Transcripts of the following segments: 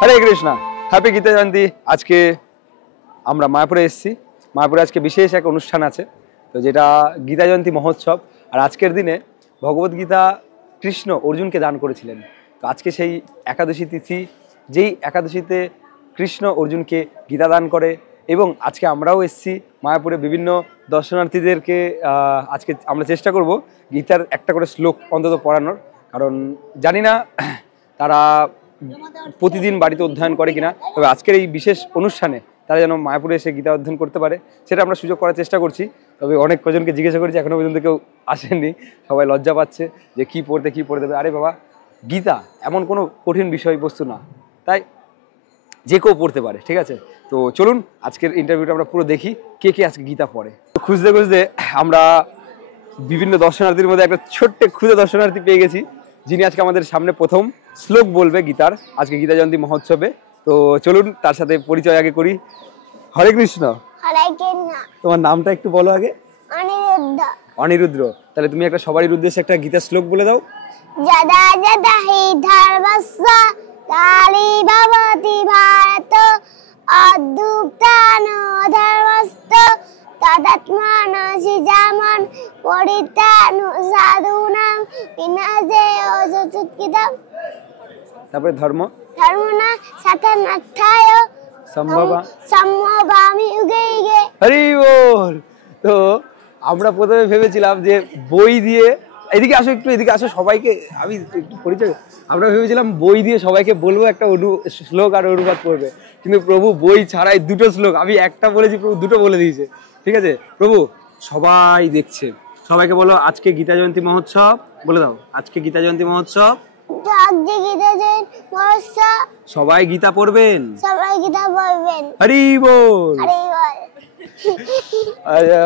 হরে Krishna, happy Gita জয়ন্তী। আজকে আমরা মায়াপুরে এসেছি। মায়াপুরে আজকে বিশেষ এক অনুষ্ঠান আছে, তো যেটা গীতা জয়ন্তী মহোৎসব। আর আজকের দিনে ভগবদ্গীতা কৃষ্ণ অর্জুনকে দান করেছিলেন। তো আজকে সেই একাদশী তিথি, যেই একাদশীতে কৃষ্ণ অর্জুনকে গীতা দান করে। এবং আজকে আমরাও এসেছি মায়াপুরে বিভিন্ন দর্শনার্থীদেরকে আজকে আমরা চেষ্টা করব গীতার একটা করে শ্লোক অন্তত পড়ানোর, কারণ জানি না তারা প্রতিদিন বাড়িতে অধ্যয়ন করে কিনা। তবে আজকের এই বিশেষ অনুষ্ঠানে তারা যেন মায়াপুরে এসে গীতা অধ্যয়ন করতে পারে, সেটা আমরা সুযোগ করার চেষ্টা করছি। তবে অনেক কজনকে জিজ্ঞাসা করেছি, এখনো পর্যন্ত কেউ আসেননি। সবাই লজ্জা পাচ্ছে যে কী পড়তে দেবে। আরে বাবা, গীতা এমন কোনো কঠিন বিষয়বস্তু না, তাই যে কেউ পড়তে পারে, ঠিক আছে? তো চলুন আজকের ইন্টারভিউটা আমরা পুরো দেখি কে কে আজকে গীতা পড়ে। খুঁজতে খুঁজতে আমরা বিভিন্ন দর্শনার্থীর মধ্যে একটা ছোট্ট ক্ষুদে দর্শনার্থী পেয়ে গেছি, যিনি আজকে আমাদের সামনে প্রথম শ্লোক বলবে গীতার, আজকে গীতা জয়ন্তী মহোৎসবে। তো চলুন তার সাথে পরিচয় আগে করি। হরে কৃষ্ণ। হরে কৃষ্ণ। তোমার নামটা একটু বলো আগে। অনিরুদ্ধ। অনিরুদ্র। তাহলে তুমি একটা সবারই উদ্দেশ্যে একটা গীতার শ্লোক বলে দাও। যদা যদা হি ধর্মস্য কালি ভবতি ভারত অদ্যুক্তানো ধর্মস্য তদাত্মানো সৃজামন পরিত্রাণো সাধূনাং বিনাশে অযুতকৃতম। তারপরে ধর্ম ধর্মনা সাধনার্থায় সম্ভবামি যুগে যুগে। হরি বল। তো আমরা প্রথমে ভেবেছিলাম যে বই দিয়ে, এদিকে আসো একটু, এদিকে আসো, সবাইকে আমি একটু পরিচয়। আমরা ভেবেছিলাম বই দিয়ে সবাইকে বলবো একটা শ্লোক আর অনুবাদ করবে, কিন্তু প্রভু বই ছাড়াই দুটো শ্লোক, আমি একটা বলেছি, প্রভু দুটো বলে দিয়েছে। ঠিক আছে প্রভু, সবাই দেখছে, সবাইকে বলো আজকে গীতা জয়ন্তী মহোৎসব বলে দাও। আজকে গীতা জয়ন্তী মহোৎসব, সবাই গীতা পড়বেন, সবাই গীতা পড়বেন। হরি বল। হরি বল।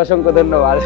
অসংখ্য ধন্যবাদ।